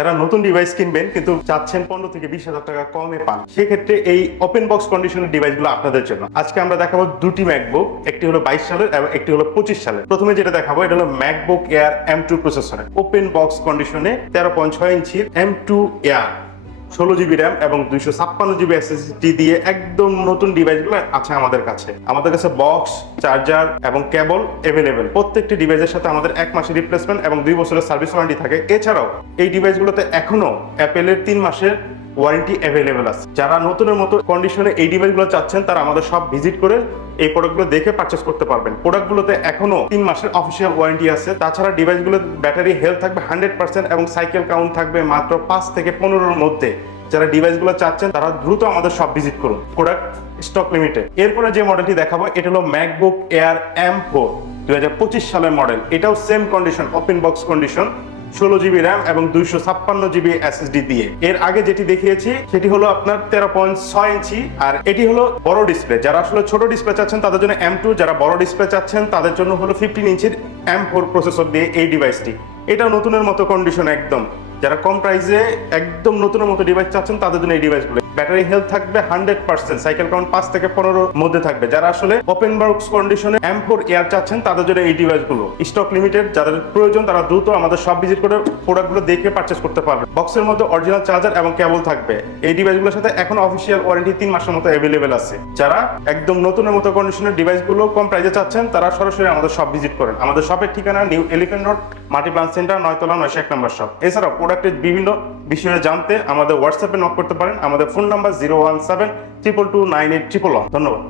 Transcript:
যারা নতুন ডিভাইস কিনবেন কিন্তু চাচ্ছেন 15 থেকে 20,000 টাকা কমে পান, সেক্ষেত্রে এই ওপেন বক্স কন্ডিশনের ডিভাইসগুলো আপনাদের জন্য। আজকে আমরা দেখাবো দুটি ম্যাকবুক, একটি হলো 22 সালের এবং একটি হলো 25 সালের। প্রথমে যেটা দেখাবো এটা হলো ম্যাকবুক এয়ার M2 প্রসেসরের ওপেন বক্স কন্ডিশনে 13.6 ইঞ্চির M2 এয়ার, 16 GB র্যাম এবং 256 GB SSD দিয়ে একদম নতুন ডিভাইসগুলো আছে আমাদের কাছে। আমাদের কাছে বক্স, চার্জার এবং কেবল অ্যাভেলেবেল। প্রত্যেকটি ডিভাইসের সাথে আমাদের 1 মাসের রিপ্লেসমেন্ট এবং 2 বছরের সার্ভিস ওয়ারেন্টি থাকে। এছাড়াও এই ডিভাইসগুলোতে এখনো অ্যাপেলের 3 মাসের ওয়ারেন্টি অ্যাভেলেবেল আছে। যারা নতুনের মতো কন্ডিশনে এই ডিভাইসগুলো চাচ্ছেন তারা আমাদের সব ভিজিট করে এই প্রোডাক্টগুলো দেখে পারচেস করতে পারবেন। প্রোডাক্টগুলোতে এখনো 3 মাসের অফিসিয়াল ওয়ারেন্টি আছে। তাছাড়া ডিভাইসগুলোর ব্যাটারি হেলথ থাকবে 100% এবং সাইকেল কাউন্ট থাকবে মাত্র 5 থেকে 15-এর মধ্যে। যারা ডিভাইসগুলো চাচ্ছেন তারা দ্রুত আমাদের সব ভিজিট করুন। Product stock limited. এরপরে যে মডেলটি দেখাবো এটা হলো ম্যাকবুক এয়ার M4 2025 সালের মডেল। এটাও same condition, open box condition, 16 GB RAM এবং 256 GB SSD দিয়ে। এর আগে যেটি দেখিয়েছি সেটি হলো আপনার 13.6 ইঞ্চি, আর এটি হলো বড় ডিসপ্লে। যারা আসলে ছোট ডিসপ্লে চাচ্ছেন তাদের জন্য M2, যারা বড় ডিসপ্লে চাচ্ছেন তাদের জন্য হলো 15 ইঞ্চির M4 প্রসেসর দিয়ে এই ডিভাইসটি। এটা নতুনের মতো কন্ডিশন একদম। যারা কম প্রাইসে একদম নতুনের মতো ডিভাইস চাচ্ছেন তাদের জন্য এই ডিভাইসগুলো। ব্যাটারি হেলথ থাকবে 100%, সাইকেল কাউন্ট 5 থেকে 15-এর মধ্যে থাকবে। যারা আসলে ওপেন বক্স কন্ডিশনে M4 এয়ার চাচ্ছেন তাদের জন্য এই ডিভাইসগুলো স্টক লিমিটেড। যাদের প্রয়োজন তারা দ্রুত আমাদের সব ভিজিট করে প্রোডাক্টগুলো দেখে পারচেস করতে পারবেন। বক্সের মধ্যে অরিজিনাল চার্জার এবং কেবল থাকবে। এই ডিভাইসগুলোর সাথে এখন অফিসিয়াল ওয়ারেন্টি 3 মাসের মতো অ্যাভেলেবেল আছে। যারা একদম নতুনের মতো কন্ডিশনের ডিভাইসগুলো কম প্রাইসে চাচ্ছেন তারা সরাসরি আমাদের সব ভিজিট করেন। আমাদের শপের ঠিকানা নিউ এলিফ্যান্ট রোড, মাটি প্লান সেন্টার, 9 তলা 901 নম্বর শপ। এছাড়াও প্রোডাক্টের বিভিন্ন বিষয়ে জানতে আমাদের হোয়াটসঅ্যাপে নক করতে পারেন। আমাদের ফোন নাম্বার 01722298111। ধন্যবাদ।